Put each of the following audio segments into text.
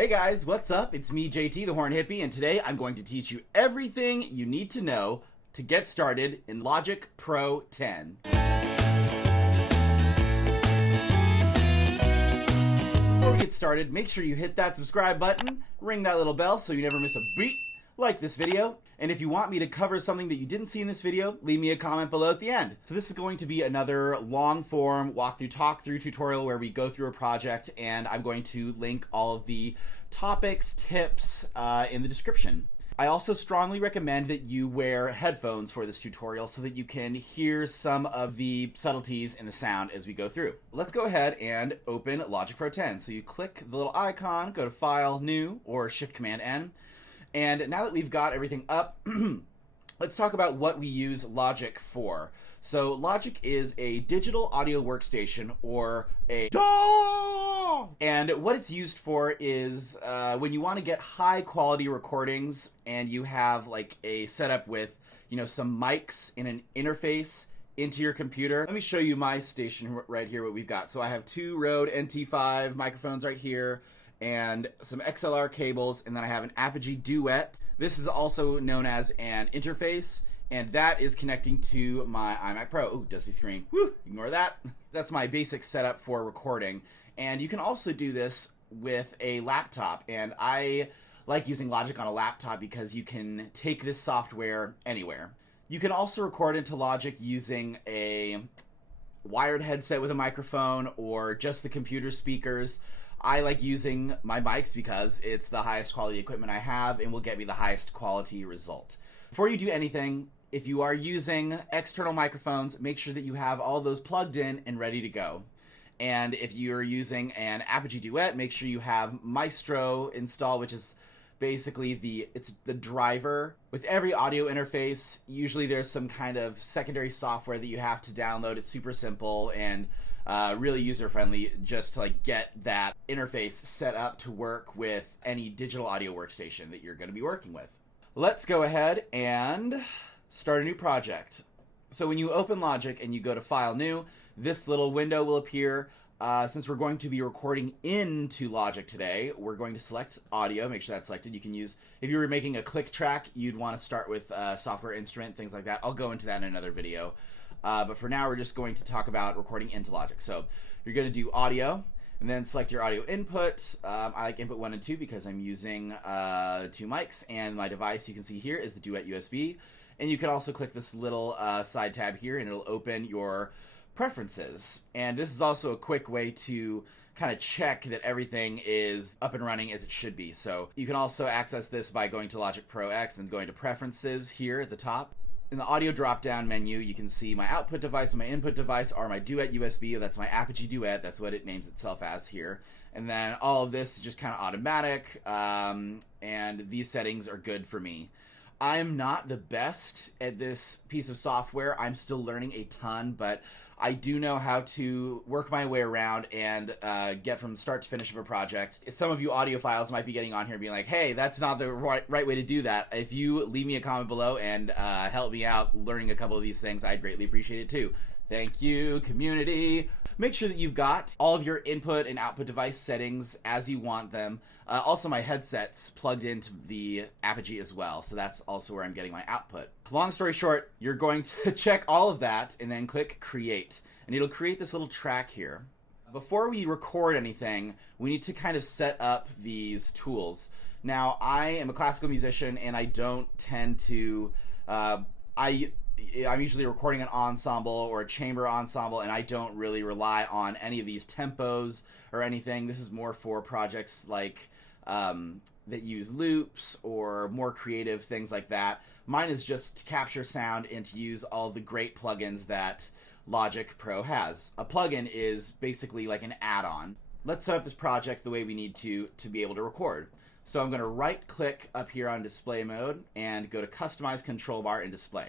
Hey guys, what's up? It's me, JT, the Horn Hippie, and today I'm going to teach you everything you need to know to get started in Logic Pro 10. Before we get started, make sure you hit that subscribe button, ring that little bell so you never miss a beat, like this video, and if you want me to cover something that you didn't see in this video, leave me a comment below at the end. So this is going to be another long-form walkthrough, talk-through tutorial where we go through a project, and I'm going to link all of the topics, tips in the description. I also strongly recommend that you wear headphones for this tutorial so that you can hear some of the subtleties in the sound as we go through. Let's go ahead and open Logic Pro 10. So you click the little icon, go to File, New, or Shift-Command-N. And now that we've got everything up, let's talk about what we use Logic for. So Logic is a digital audio workstation, or a DAW! And what it's used for is when you want to get high quality recordings and you have like a setup with, some mics in an interface into your computer. Let me show you my station right here, what we've got. So I have two Rode NT5 microphones right here, and some XLR cables, and then I have an Apogee Duet. This is also known as an interface, and that is connecting to my iMac Pro. Ooh, dusty screen. Woo, ignore that. That's my basic setup for recording. And you can also do this with a laptop, and I like using Logic on a laptop because you can take this software anywhere. You can also record into Logic using a wired headset with a microphone or just the computer speakers. I like using my mics because it's the highest quality equipment I have and will get me the highest quality result. Before you do anything, if you are using external microphones, make sure that you have all those plugged in and ready to go. And if you're using an Apogee Duet, make sure you have Maestro installed, which is basically it's the driver. With every audio interface, usually there's some kind of secondary software that you have to download. It's super simple and really user-friendly just to get that interface set up to work with any digital audio workstation that you're going to be working with. Let's go ahead and start a new project. So when you open Logic and you go to File, New, this little window will appear. Since we're going to be recording into Logic today, we're going to select audio, make sure that's selected. You can use, if you were making a click track, you'd want to start with software instrument, things like that. I'll go into that in another video. But for now, we're just going to talk about recording into Logic. So you're going to do audio, and then select your audio input. I like input 1 and 2 because I'm using 2 mics, and my device you can see here is the Duet USB. And you can also click this little side tab here, and it'll open your preferences. And this is also a quick way to kind of check that everything is up and running as it should be. So you can also access this by going to Logic Pro X and going to Preferences here at the top. In the audio drop-down menu, you can see my output device and my input device are my Duet USB. That's my Apogee Duet. That's what it names itself as here. And then all of this is just kind of automatic, and these settings are good for me. I'm not the best at this piece of software. I'm still learning a ton, but I do know how to work my way around and get from start to finish of a project. Some of you audiophiles might be getting on here and being like, hey, that's not the right way to do that. If you leave me a comment below and help me out learning a couple of these things, I'd greatly appreciate it too. Thank you, community. Make sure that you've got all of your input and output device settings as you want them. Also, my headset's plugged into the Apogee as well, so that's also where I'm getting my output. Long story short, you're going to check all of that and then click Create, and it'll create this little track here. Before we record anything, we need to kind of set up these tools. Now, I am a classical musician, and I don't tend to... I'm usually recording an ensemble or a chamber ensemble, and I don't really rely on any of these tempos or anything. This is more for projects like that use loops or more creative things like that. Mine is just to capture sound and to use all the great plugins that Logic Pro has. A plugin is basically like an add-on. Let's set up this project the way we need to be able to record. So I'm going to right-click up here on Display Mode and go to Customize Control Bar and Display.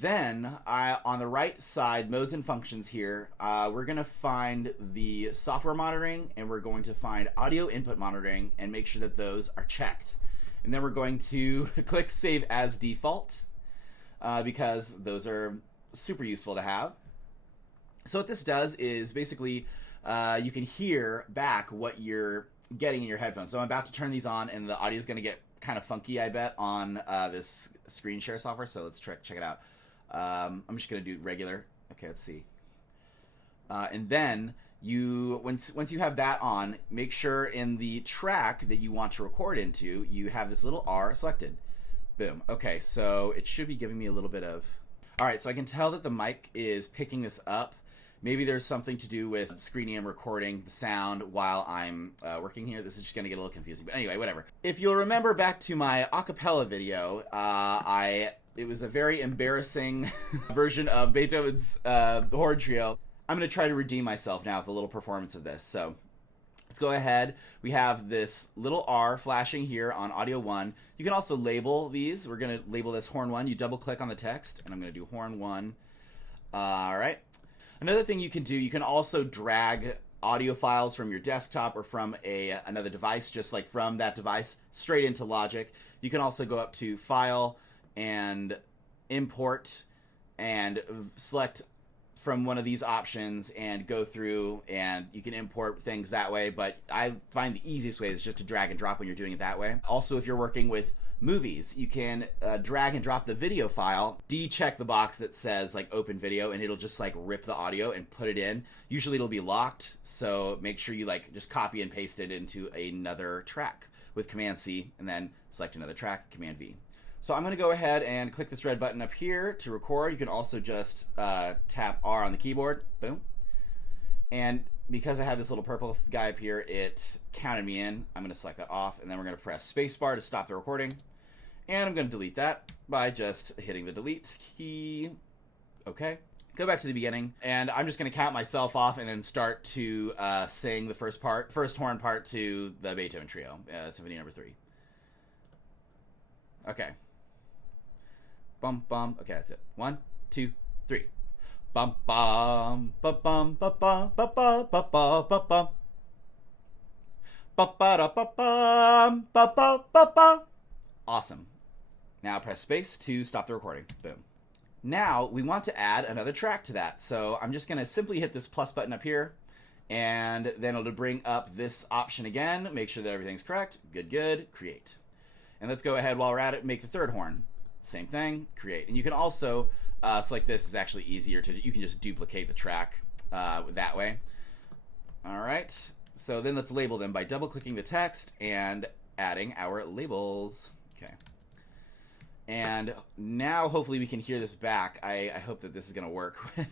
Then, on the right side, Modes and Functions here, we're going to find the software monitoring, and we're going to find audio input monitoring and make sure that those are checked. And then we're going to click Save as Default because those are super useful to have. So what this does is basically you can hear back what your getting in your headphones. So I'm about to turn these on, and the audio is going to get kind of funky, I bet, on this screen share software. So let's check it out. I'm just going to do regular. Okay, let's see. And then once you have that on, make sure in the track that you want to record into, you have this little R selected. Boom. Okay, so it should be giving me a little bit of... All right, so I can tell that the mic is picking this up. Maybe there's something to do with screening and recording the sound while I'm working here. This is just going to get a little confusing. But anyway, whatever. If you'll remember back to my acapella video, it was a very embarrassing version of Beethoven's Horn Trio. I'm going to try to redeem myself now with a little performance of this. So let's go ahead. We have this little R flashing here on audio 1. You can also label these. We're going to label this horn 1. You double click on the text, and I'm going to do horn 1. All right. Another thing you can do, you can also drag audio files from your desktop or from another device, just like from that device, straight into Logic. You can also go up to File and Import and select from one of these options and go through, and you can import things that way, but I find the easiest way is just to drag and drop when you're doing it that way. Also, if you're working with movies, you can drag and drop the video file, decheck the box that says like open video, and it'll just like rip the audio and put it in. Usually it'll be locked, so make sure you like just copy and paste it into another track with Command C, and then select another track, Command V. So I'm going to go ahead and click this red button up here to record. You can also just tap R on the keyboard. Boom. And because I have this little purple guy up here, it counted me in. I'm going to select that off, and then we're going to press spacebar to stop the recording. And I'm going to delete that by just hitting the delete key. Okay. Go back to the beginning, and I'm just going to count myself off and then start to sing the first horn part to the Beethoven Trio, Symphony No. 3. Okay. Bum bum. Okay, that's it. 1, 2, 3. Bum bum bum bum bum bum bum bum bum bum bum bum. Ba ba da ba bum ba ba ba ba. Awesome. Now press space to stop the recording. Boom. Now we want to add another track to that. So I'm just going to simply hit this plus button up here, and then it'll bring up this option again. Make sure that everything's correct. Good, good. Create. And let's go ahead while we're at it, make the third horn. Same thing, create. And you can also select this. Is actually easier you can just duplicate the track that way. All right. So then let's label them by double clicking the text and adding our labels. Okay. And now hopefully we can hear this back. I hope that this is going to work with,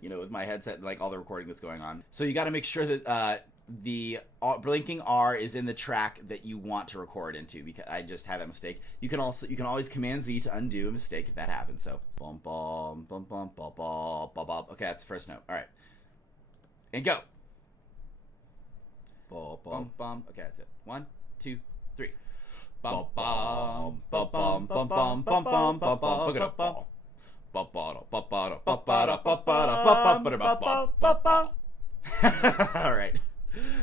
with my headset and like all the recording that's going on. So you got to make sure that the blinking R is in the track that you want to record into, because I just had that mistake. You can always Command Z to undo a mistake if that happens. So bum bum bum bum bum bum bum bum. Okay, that's the first note. All right, and go. Bum bum bum. Okay, that's it. 1, 2, 3. Bum bum bum bum bum bum bum bum bum bum. Look at it. Bum bum bum bum bum bum bum bum bum. All right.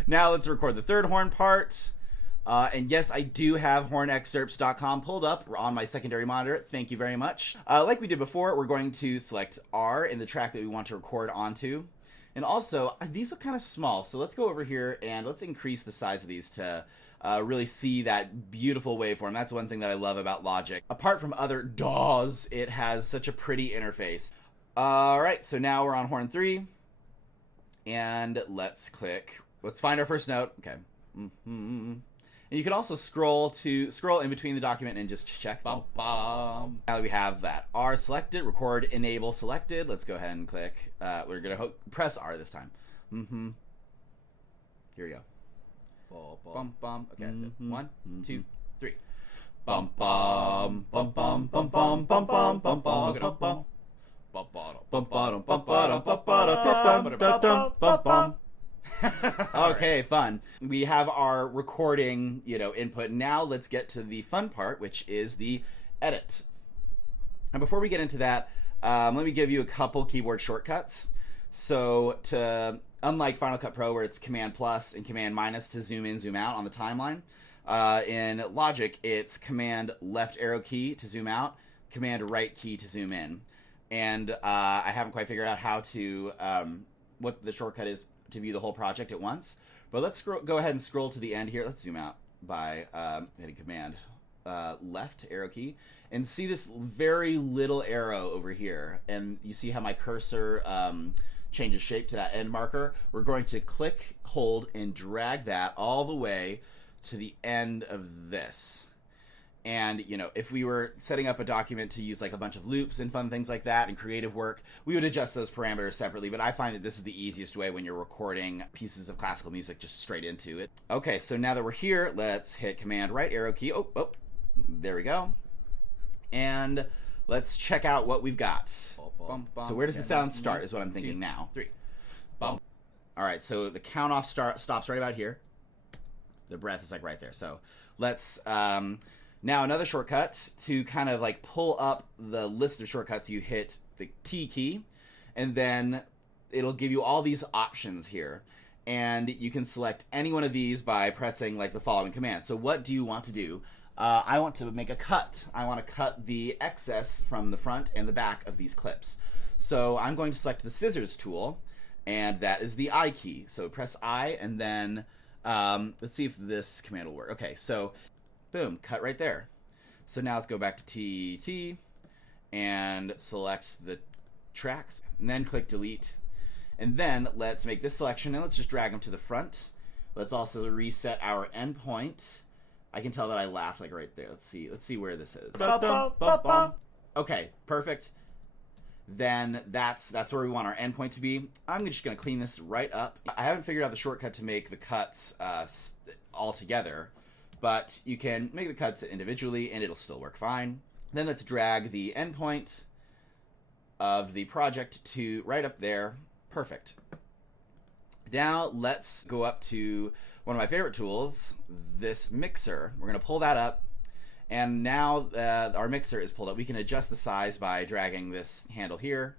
Now let's record the third horn part. And yes, I do have hornexcerpts.com pulled up on my secondary monitor. Thank you very much. Like we did before, we're going to select R in the track that we want to record onto. And also, these look kind of small, so let's go over here and let's increase the size of these to really see that beautiful waveform. That's one thing that I love about Logic. Apart from other DAWs, it has such a pretty interface. All right, so now we're on horn 3. And let's find our first note. Okay. And you can also scroll in between the document and just check. Bum, bum. Now that we have that R selected, record enable selected. Let's go ahead and click. We're going to press R this time. Here we go. Bum, bum. Okay, that's it. 1, 2, 3. Bum, bum, bum, bum, bum, bum, bum, bum, bum, bum. Look at it. Bum. Okay, fun. We have our recording, input. Now let's get to the fun part, which is the edit. And before we get into that, let me give you a couple keyboard shortcuts. So unlike Final Cut Pro, where it's Command plus and Command minus to zoom in, zoom out on the timeline, in Logic, it's Command left arrow key to zoom out, Command right key to zoom in. And I haven't quite figured out how to, what the shortcut is to view the whole project at once. But let's go ahead and scroll to the end here. Let's zoom out by hitting Command left arrow key, and see this very little arrow over here. And you see how my cursor changes shape to that end marker. We're going to click, hold, and drag that all the way to the end of this. And, you know, if we were setting up a document to use like a bunch of loops and fun things like that and creative work, we would adjust those parameters separately. But I find that this is the easiest way when you're recording pieces of classical music just straight into it. Okay, so now that we're here, let's hit Command right arrow key. Oh, there we go. And let's check out what we've got. So where does the sound start is what I'm thinking now. 3. All right, so the count off stops right about here. The breath is like right there. So let's... now another shortcut to kind of like pull up the list of shortcuts, you hit the T key, and then it'll give you all these options here. And you can select any one of these by pressing like the following command. So what do you want to do? I want to make a cut. I want to cut the excess from the front and the back of these clips. So I'm going to select the scissors tool, and that is the I key. So press I, and then let's see if this command will work. Okay, so boom, cut right there. So now let's go back to TT and select the tracks, and then click delete. And then let's make this selection, and let's just drag them to the front. Let's also reset our endpoint. I can tell that I laughed like right there. Let's see where this is. Okay, perfect. Then that's where we want our endpoint to be. I'm just going to clean this right up. I haven't figured out the shortcut to make the cuts all together, but you can make the cuts individually and it'll still work fine. Then let's drag the endpoint of the project to right up there. Perfect. Now let's go up to one of my favorite tools, this mixer. We're going to pull that up, and now our mixer is pulled up. We can adjust the size by dragging this handle here.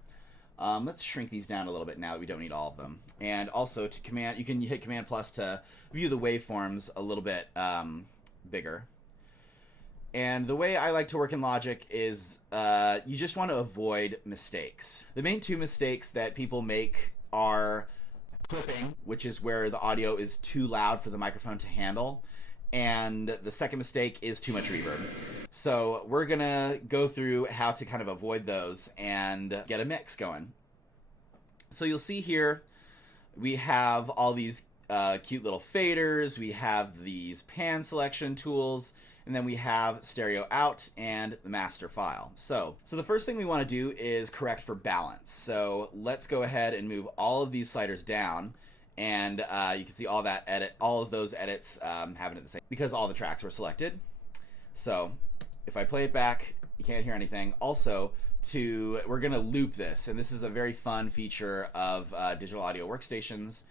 Let's shrink these down a little bit now that we don't need all of them. And also you can hit Command plus to view the waveforms a little bit bigger. And the way I like to work in Logic is you just want to avoid mistakes. The main two mistakes that people make are clipping, which is where the audio is too loud for the microphone to handle, and the second mistake is too much reverb. So we're gonna go through how to kind of avoid those and get a mix going. So you'll see here we have all these cute little faders, we have these pan selection tools, and then we have stereo out and the master file. So the first thing we want to do is correct for balance. So let's go ahead and move all of these sliders down, and you can see all of those edits happen at the same, because all the tracks were selected. So if I play it back, you can't hear anything. Also, we're going to loop this, and this is a very fun feature of digital audio workstations.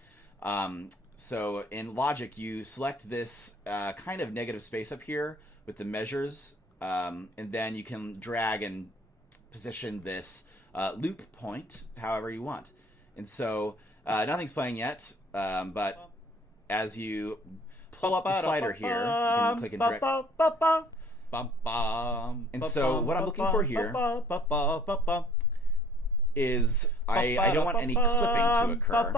So in Logic, you select this kind of negative space up here with the measures, and then you can drag and position this loop point however you want. And so nothing's playing yet, but as you pull up the slider here, you can click and drag. And so what I'm looking for here is I don't want any clipping to occur.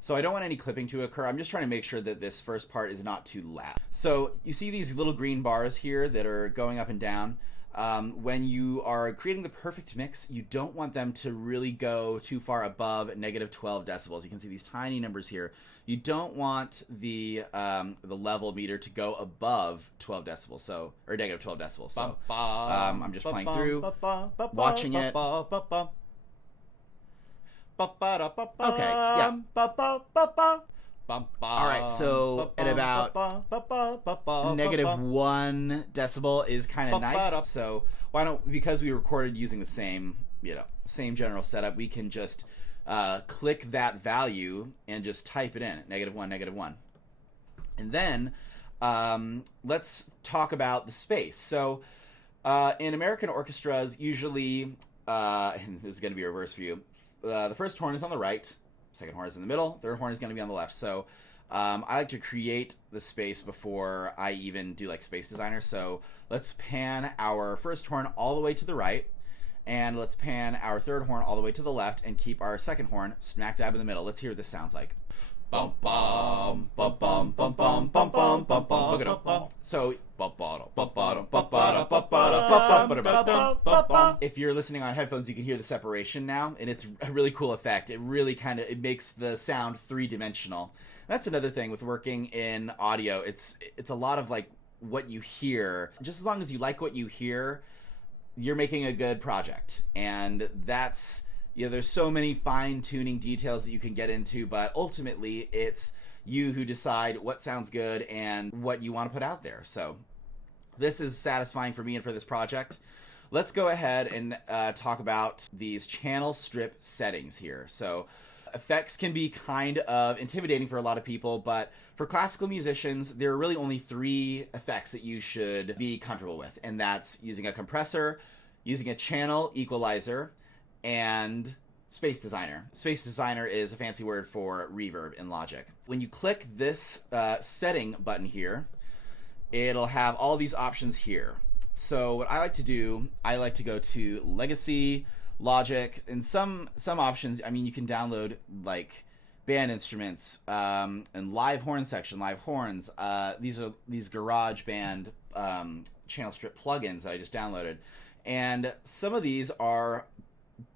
So I don't want any clipping to occur. I'm just trying to make sure that this first part is not too loud. So you see these little green bars here that are going up and down. When you are creating the perfect mix, you don't want them to really go too far above -12 decibels. You can see these tiny numbers here. You don't want the level meter to go above 12 decibels, or -12 decibels. So I'm just playing through, watching it. Okay, yeah. Alright, so at about -1 decibel is kind of nice. So because we recorded using the same general setup, we can just click that value and just type it in, -1, -1. And then let's talk about the space. So in American orchestras, usually, and this is going to be reverse for you, the first horn is on the right, second horn is in the middle, third horn is going to be on the left. So I like to create the space before I even do like Space Designer. So let's pan our first horn all the way to the right, and let's pan our third horn all the way to the left, and keep our second horn smack dab in the middle. Let's hear what this sounds like. bum bum bum bum bum bum bum bum bum bum. Look it up. So if you're listening on headphones, you can hear the separation now, and it's a really cool effect. It really it makes the sound three-dimensional. That's another thing with working in audio. It's a lot of like what you hear. Just as long as you like what you hear, you're making a good project. And that's, there's so many fine-tuning details that you can get into, but ultimately it's you who decide what sounds good and what you want to put out there. So this is satisfying for me and for this project. Let's go ahead and talk about these channel strip settings here. So effects can be kind of intimidating for a lot of people, but for classical musicians, there are really only 3 effects that you should be comfortable with, and that's using a compressor, using a channel equalizer, and Space Designer. Space Designer is a fancy word for reverb in Logic. When you click this setting button here, it'll have all these options here. So what I like to do, I like to go to Legacy, Logic, and some options. I mean, you can download like band instruments and live horn section, live horns. These are these GarageBand channel strip plugins that I just downloaded, and some of these are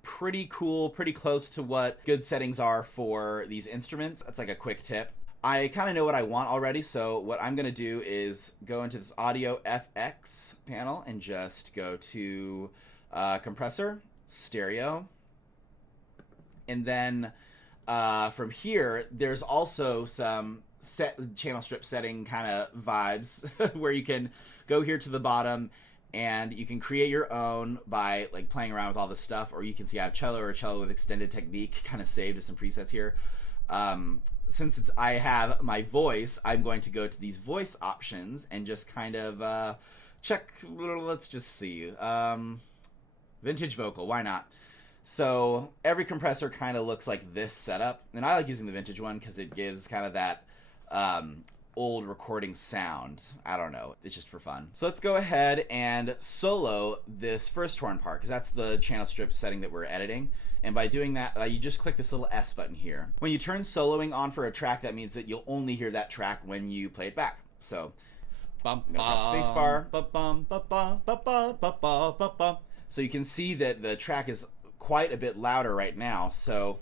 pretty cool, pretty close to what good settings are for these instruments. That's like a quick tip. I kind of know what I want already, so what I'm going to do is go into this Audio FX panel and just go to Compressor, Stereo, and then from here, there's also some channel strip setting kind of vibes where you can go here to the bottom and you can create your own by like playing around with all this stuff, or you can see I have cello or cello with extended technique kind of saved as some presets here. Since I have my voice, I'm going to go to these voice options and just kind of check, let's just see, vintage vocal, why not? So every compressor kind of looks like this setup, and I like using the vintage one because it gives kind of that old recording sound. I don't know, it's just for fun. So let's go ahead and solo this first horn part, because that's the channel strip setting that we're editing. And by doing that, you just click this little S button here. When you turn soloing on for a track, that means that you'll only hear that track when you play it back. So I'm gonna press spacebar. So you can see that the track is quite a bit louder right now. So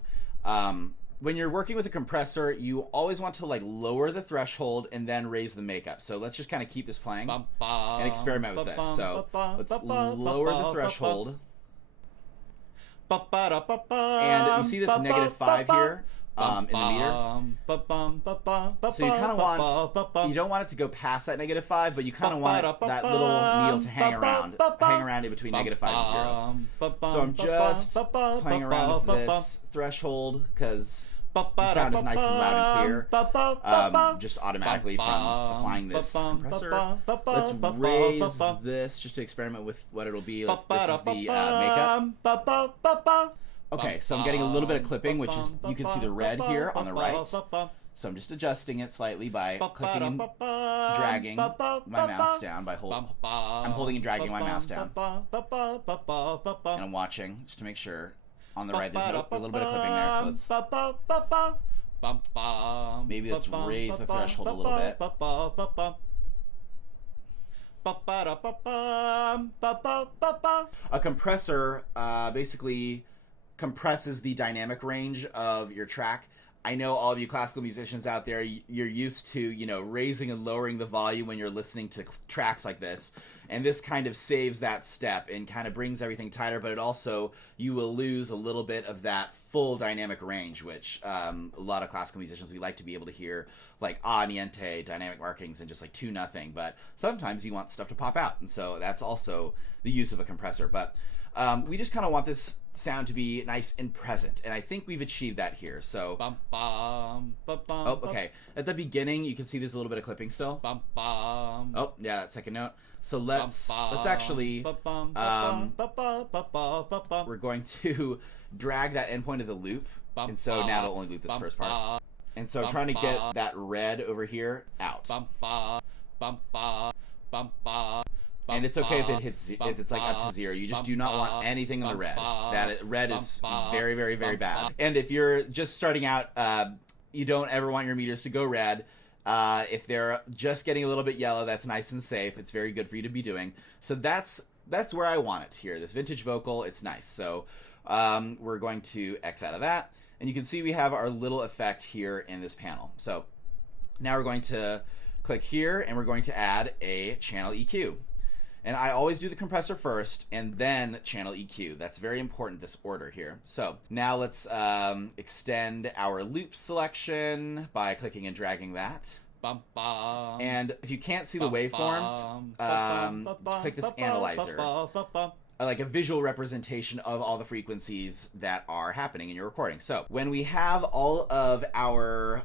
when you're working with a compressor, you always want to like lower the threshold and then raise the makeup. So let's just kind of keep this playing and experiment with this. So let's lower the threshold. And you see this -5 here in the meter. So you kind of want, you don't want it to go past that -5, but you kind of want that little needle to hang around in between -5 and 0. So I'm just playing around with this threshold because the sound is nice and loud and clear, just automatically from applying this compressor. Let's raise this just to experiment with what it'll be. This is the makeup. Okay, so I'm getting a little bit of clipping, which is, you can see the red here on the right. So I'm just adjusting it slightly by clicking and dragging my mouse down by holding. I'm holding and dragging my mouse down. And I'm watching just to make sure. On the right, there's a little bit of clipping there, so let's maybe let's raise the threshold a little bit. A compressor basically compresses the dynamic range of your track. I know all of you classical musicians out there, you're used to, raising and lowering the volume when you're listening to tracks like this. And this kind of saves that step and kind of brings everything tighter, but it also, you will lose a little bit of that full dynamic range, which a lot of classical musicians, we like to be able to hear like niente, dynamic markings, and just like 2-0, but sometimes you want stuff to pop out. And so that's also the use of a compressor. But we just kind of want this sound to be nice and present, and I think we've achieved that here. So oh, okay, at the beginning you can see there's a little bit of clipping still. Oh yeah, that second note. So let's actually we're going to drag that endpoint of the loop, and so now it'll only loop this first part. And so I'm trying to get that red over here out. And it's okay if it hits, if it's like up to 0. You just do not want anything in the red. That red is very, very, very bad. And if you're just starting out you don't ever want your meters to go red. If they're just getting a little bit yellow, that's nice and safe. It's very good for you to be doing. So that's where I want it here. This vintage vocal, it's nice. So we're going to X out of that. And you can see we have our little effect here in this panel. So now we're going to click here, and we're going to add a channel EQ. And I always do the compressor first, and then channel EQ. That's very important, this order here. So now let's extend our loop selection by clicking and dragging that. And if you can't see the waveforms, click this analyzer. Like a visual representation of all the frequencies that are happening in your recording. So when we have all of our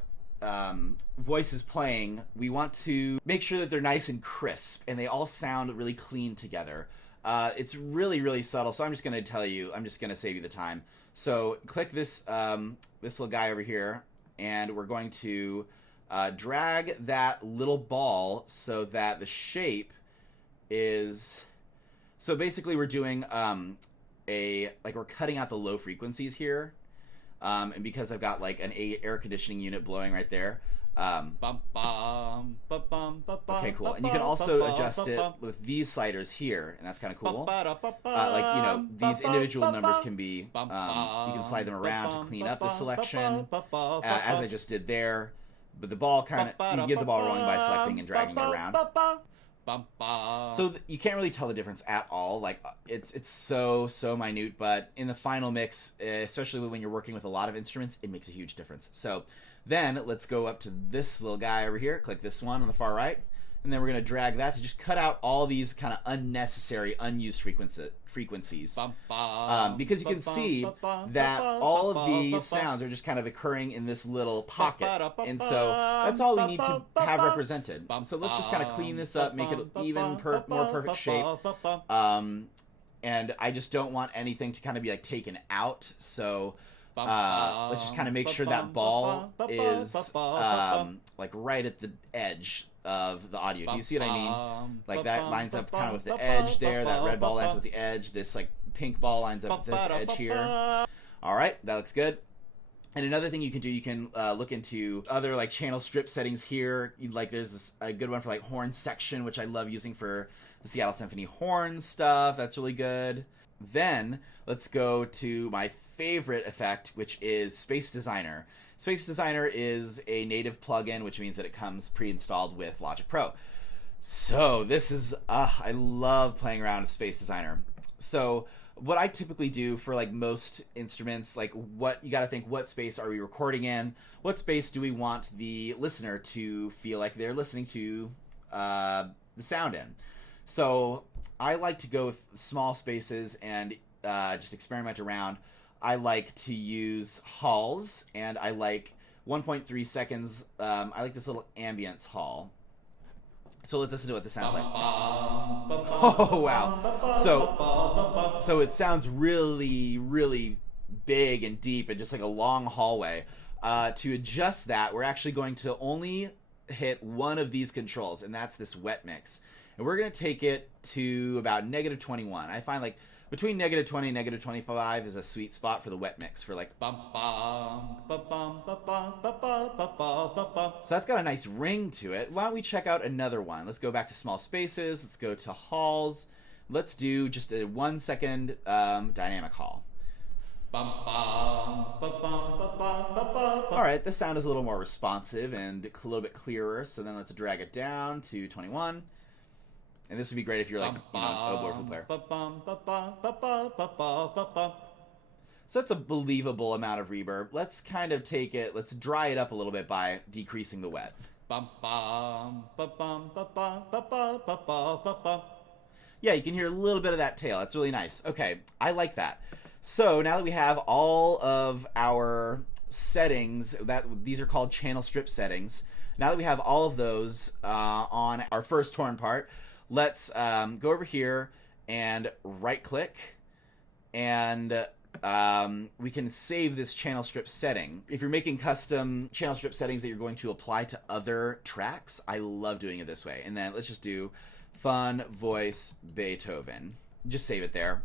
voices playing, we want to make sure that they're nice and crisp and they all sound really clean together. It's really, really subtle, so I'm just going to tell you, I'm just going to save you the time. So click this this little guy over here, and we're going to drag that little ball so that the shape is... So basically we're doing we're cutting out the low frequencies here. And because I've got like an air conditioning unit blowing right there. Okay, cool. And you can also adjust it with these sliders here, and that's kind of cool. Like, you know, these individual numbers can be, you can slide them around to clean up the selection, as I just did there. But the ball kind of, you can get the ball rolling by selecting and dragging it around. So you can't really tell the difference at all. Like, it's so minute, but in the final mix, especially when you're working with a lot of instruments, it makes a huge difference. So then let's go up to this little guy over here, click this one on the far right, and then we're going to drag that to just cut out all these kind of unnecessary, unused frequencies. Because you can see that all of these sounds are just kind of occurring in this little pocket, and so that's all we need to have represented. So let's just kind of clean this up, make it even more perfect shape, and I just don't want anything to kind of be like taken out, so let's just kind of make sure that ball is like right at the edge of the audio. Do you see what I mean? Like that lines up kind of with the edge there. That red ball lines with the edge. This like pink ball lines up with this edge here. All right, that looks good. And another thing you can do, you can look into other like channel strip settings here. Like there's a good one for like horn section, which I love using for the Seattle Symphony horn stuff. That's really good. Then let's go to my favorite effect, which is Space Designer. Space Designer is a native plugin, which means that it comes pre-installed with Logic Pro. So this is, I love playing around with Space Designer. So what I typically do for like most instruments, like what you got to think, what space are we recording in? What space do we want the listener to feel like they're listening to the sound in? So I like to go with small spaces and just experiment around. I like to use halls, and I like 1.3 seconds. I like this little ambience hall. So let's listen to what this sounds like. Oh, wow. So it sounds really, really big and deep and just like a long hallway. To adjust that, we're actually going to only hit one of these controls, and that's this wet mix. And we're going to take it to about -21. I find like between -20 and -25 is a sweet spot for the wet mix for like bum bum bum bum bum bum. So that's got a nice ring to it. Why don't we check out another one? Let's go back to small spaces. Let's go to halls. Let's do just a 1 second dynamic hall. All right, this sound is a little more responsive and a little bit clearer. So then let's drag it down to 21. And this would be great if you're like, oboe flute player. So that's a believable amount of reverb. Let's kind of take it, let's dry it up a little bit by decreasing the wet. Yeah, you can hear a little bit of that tail. That's really nice. Okay, I like that. So now that we have all of our settings, these are called channel strip settings. Now that we have all of those on our first horn part, let's go over here and right-click, and we can save this channel strip setting. If you're making custom channel strip settings that you're going to apply to other tracks, I love doing it this way. And then let's just do Fun Voice Beethoven. Just save it there.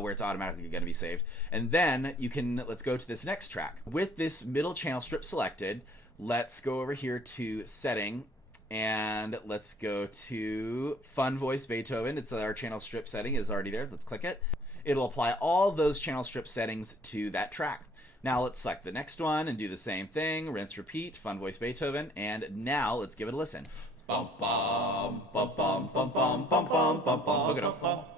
where it's automatically going to be saved. And then you can, let's go to this next track. With this middle channel strip selected, let's go over here to setting, and let's go to Fun Voice Beethoven. It's our channel strip setting is already there. Let's click it. It'll apply all those channel strip settings to that track. Now let's select the next one and do the same thing. Rinse, repeat, Fun Voice Beethoven, and now let's give it a listen. Bum bum bum bum bum bum bum bum bum bum. Look it up.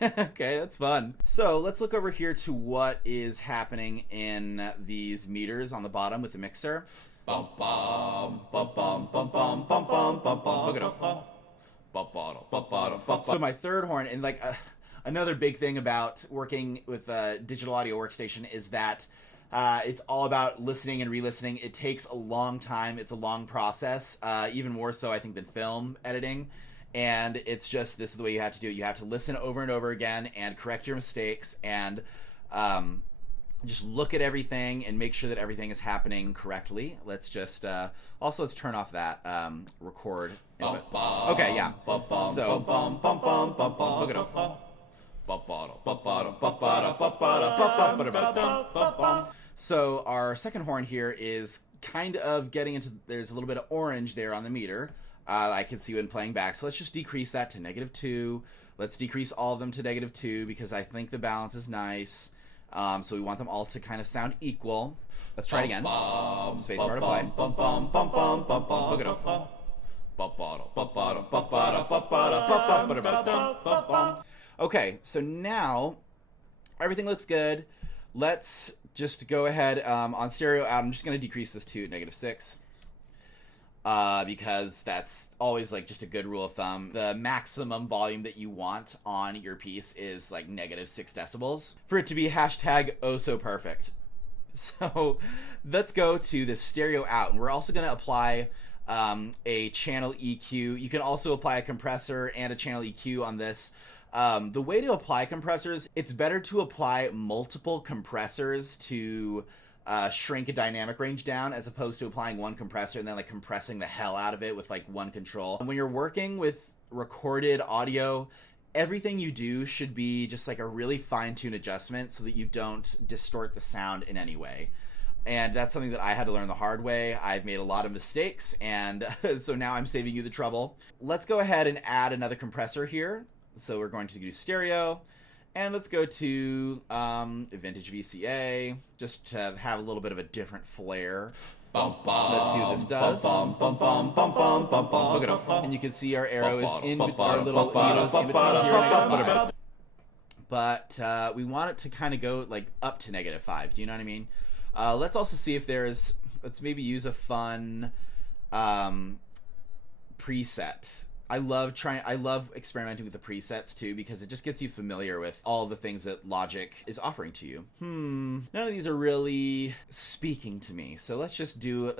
Okay, that's fun. So let's look over here to what is happening in these meters on the bottom with the mixer. Bum bum bum bum bum bum bum bum bum bum. Look it up. So my third horn, and like another big thing about working with a digital audio workstation is that it's all about listening and re-listening. It takes a long time. It's a long process, even more so I think than film editing. And it's just, this is the way you have to do it. You have to listen over and over again and correct your mistakes and just look at everything and make sure that everything is happening correctly. Let's just, also let's turn off that record input. Okay, yeah. So, look it up. So our second horn here is kind of getting into, there's a little bit of orange there on the meter. I can see when playing back. So let's just decrease that to -2. Let's decrease all of them to -2 because I think the balance is nice. So we want them all to kind of sound equal. Let's try it again. Spacebar to play. Look it up. Okay, so now everything looks good. Let's just go ahead on stereo out. I'm just going to decrease this to -6. Because that's always like just a good rule of thumb. The maximum volume that you want on your piece is like -6 decibels for it to be hashtag oh so perfect. So let's go to the stereo out, and we're also going to apply a channel EQ. You can also apply a compressor and a channel EQ on this. The way to apply compressors, it's better to apply multiple compressors to shrink a dynamic range down as opposed to applying one compressor and then like compressing the hell out of it with like one control. When you're working with recorded audio, everything you do should be just like a really fine-tuned adjustment so that you don't distort the sound in any way. And that's something that I had to learn the hard way. I've made a lot of mistakes, and so now I'm saving you the trouble. Let's go ahead and add another compressor here. So we're going to do stereo. And let's go to vintage VCA, just to have a little bit of a different flair. Let's see what this does. Look it up. And you can see our arrow is in, our little needles in between 0 and -5. But we want it to kind of go like up to -5. Do you know what I mean? Let's also see if there's, let's maybe use a fun preset. I love experimenting with the presets too, because it just gets you familiar with all the things that Logic is offering to you. None of these are really speaking to me. So let's just do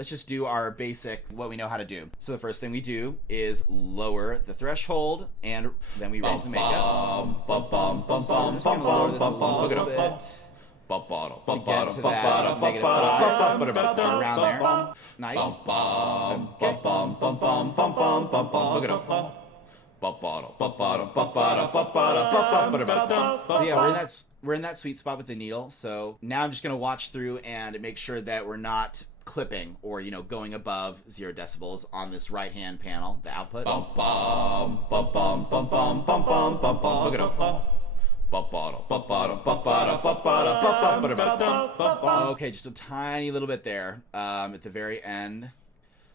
our basic, what we know how to do. So the first thing we do is lower the threshold, and then we raise the makeup. So I'm just gonna lower this a little bit to get to that -5, around there. Nice. Okay. Look it up. So yeah, we're in that sweet spot with the needle. So now I'm just gonna watch through and make sure that we're not clipping or going above 0 decibels on this right hand panel, the output. Look it up. Okay, just a tiny little bit there at the very end.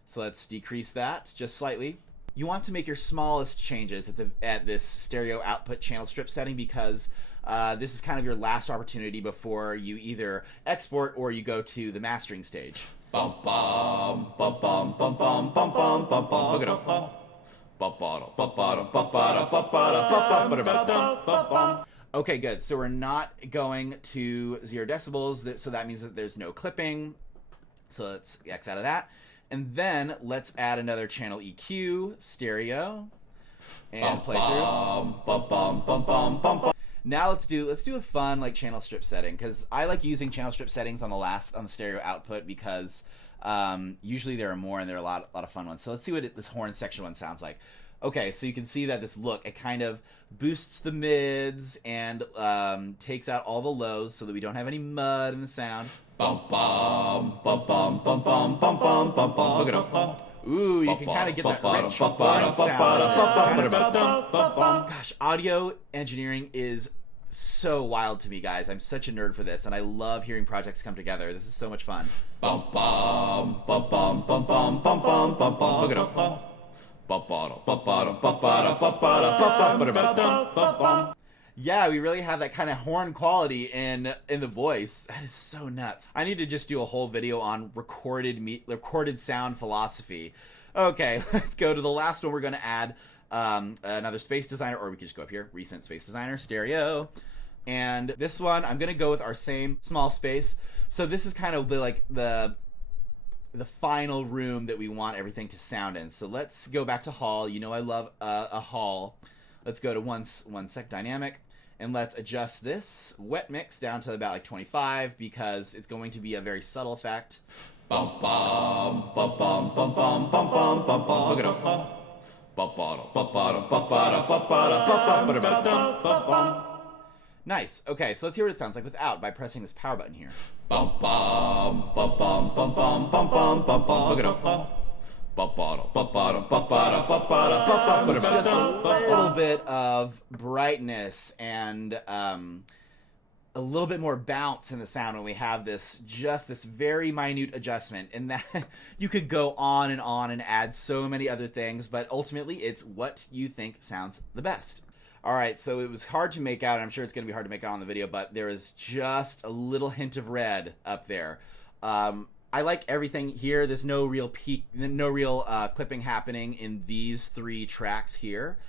So let's decrease that just slightly. You want to make your smallest changes at this stereo output channel strip setting because this is kind of your last opportunity before you either export or you go to the mastering stage. Look it up. Okay, good. So we're not going to 0 decibels, so that means that there's no clipping. So let's X out of that. And then let's add another channel EQ, stereo, and play through. Now let's do a fun like channel strip setting, because I like using channel strip settings on the stereo output because Usually there are more, and there are a lot of fun ones. So let's see what this horn section one sounds like. Okay, so you can see that this look, it kind of boosts the mids and takes out all the lows so that we don't have any mud in the sound. Bum bum bum bum bum bum bum bum bum bum. Look it up. Ooh, you can kind of get that rich horn sound. Gosh, audio engineering is so wild to me, guys. I'm such a nerd for this, and I love hearing projects come together. This is so much fun. Bum bum bum bum bum bum bum bum bum bum. Look it up. Yeah, we really have that kind of horn quality in the voice. That is so nuts. I need to just do a whole video on recorded sound philosophy. Okay, let's go to the last one. We're going to add another Space Designer, or we can just go up here, Recent Space Designer, Stereo. And this one, I'm going to go with our same small space. So this is kind of the final room that we want everything to sound in. So let's go back to hall. You know I love a hall. Let's go to one sec dynamic, and let's adjust this wet mix down to about like 25 because it's going to be a very subtle effect. Bum bum bum bum bum bum bum bum bum bum. Look it up. Nice. Okay, so let's hear what it sounds like without by pressing this power button here. Bum bum bum bum bum bum bum bum bum bum. Look it up. So it's just a little bit of brightness and a little bit more bounce in the sound when we have this very minute adjustment. And that you could go on and add so many other things, but ultimately it's what you think sounds the best. All right, so it was hard to make out. I'm sure it's going to be hard to make out on the video, but there is just a little hint of red up there. I like everything here. There's no real clipping happening in these 3 tracks here,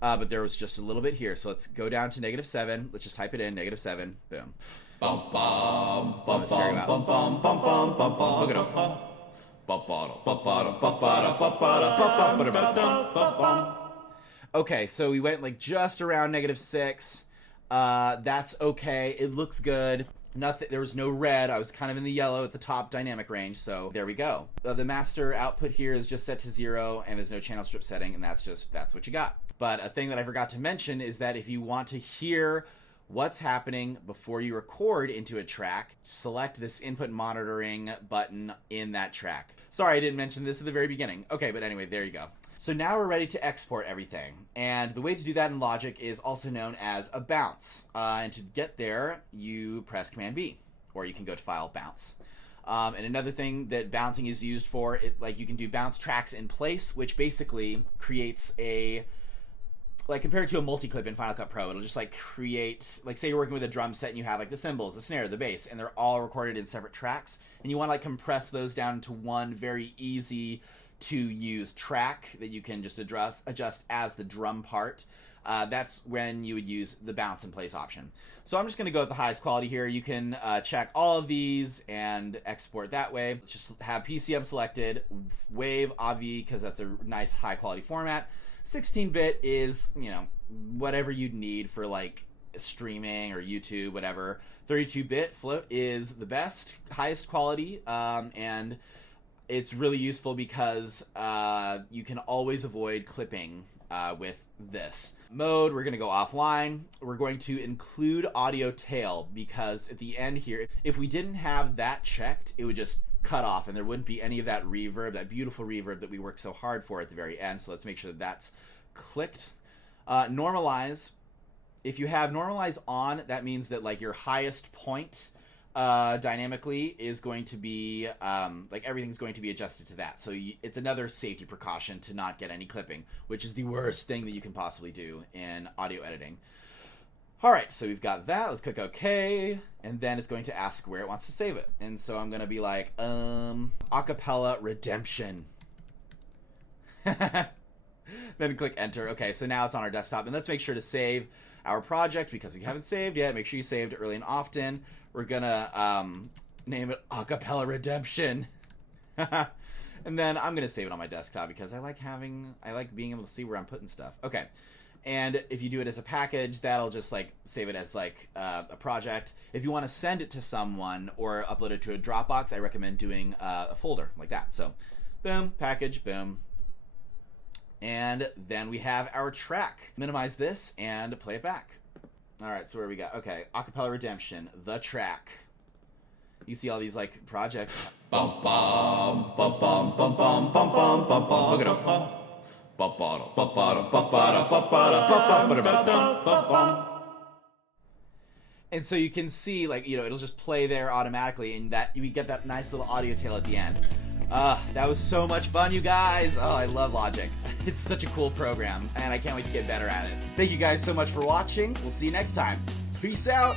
but there was just a little bit here. So let's go down to -7. Let's just type it in, -7. Boom. Bum bum bum bum bum bum bum bum bum bum. Look it up. Okay, so we went like just around -6. That's okay. It looks good. Nothing. There was no red. I was kind of in the yellow at the top dynamic range, so there we go. The master output here is just set to 0, and there's no channel strip setting, and that's what you got. But a thing that I forgot to mention is that if you want to hear what's happening before you record into a track, select this input monitoring button in that track. Sorry, I didn't mention this at the very beginning. Okay, but anyway, there you go. So now we're ready to export everything. And the way to do that in Logic is also known as a bounce. And to get there, you press Command B, or you can go to File, Bounce. And another thing that bouncing is used for, you can do bounce tracks in place, which basically creates compared to a multi-clip in Final Cut Pro, it'll just create, say you're working with a drum set and you have the cymbals, the snare, the bass, and they're all recorded in separate tracks. And you want to compress those down into one very easy to use track that you can just adjust as the drum part. That's when you would use the bounce in place option. So I'm just going to go with the highest quality here. You can check all of these and export that way. Let's just have PCM selected, Wave, AVI, because that's a nice high quality format. 16-bit is, whatever you'd need for streaming or YouTube, whatever. 32-bit float is the best, highest quality, and it's really useful because you can always avoid clipping with this. Mode, we're going to go offline. We're going to include audio tail because at the end here, if we didn't have that checked, it would just cut off and there wouldn't be any of that reverb, that beautiful reverb that we worked so hard for at the very end. So let's make sure that that's clicked. Normalize. If you have normalize on, that means that your highest point dynamically is going to be everything's going to be adjusted to that. So it's another safety precaution to not get any clipping, which is the worst thing that you can possibly do in audio editing. All right, so we've got that. Let's click OK, and then it's going to ask where it wants to save it. And so I'm going to be Acapella Redemption. Then click Enter. Okay, so now it's on our desktop, and let's make sure to save our project because if you haven't saved yet, make sure you saved early and often. We're gonna name it Acapella Redemption. And then I'm gonna save it on my desktop because I like being able to see where I'm putting stuff. Okay. And if you do it as a package, that'll just like save it as like a project. If you want to send it to someone or upload it to a Dropbox, I recommend doing a folder like that. So boom, package, boom. And then we have our track. Minimize this and play it back. All right, so where we got? Okay, Acapella Redemption, the track. You see all these like projects. Bum bum bum bum bum bum bum bum bum bum. Look at them. And so you can see, like, you know, it'll just play there automatically, and that you get that nice little audio tail at the end. That was so much fun, you guys. Oh, I love Logic. It's such a cool program, and I can't wait to get better at it. Thank you guys so much for watching. We'll see you next time. Peace out.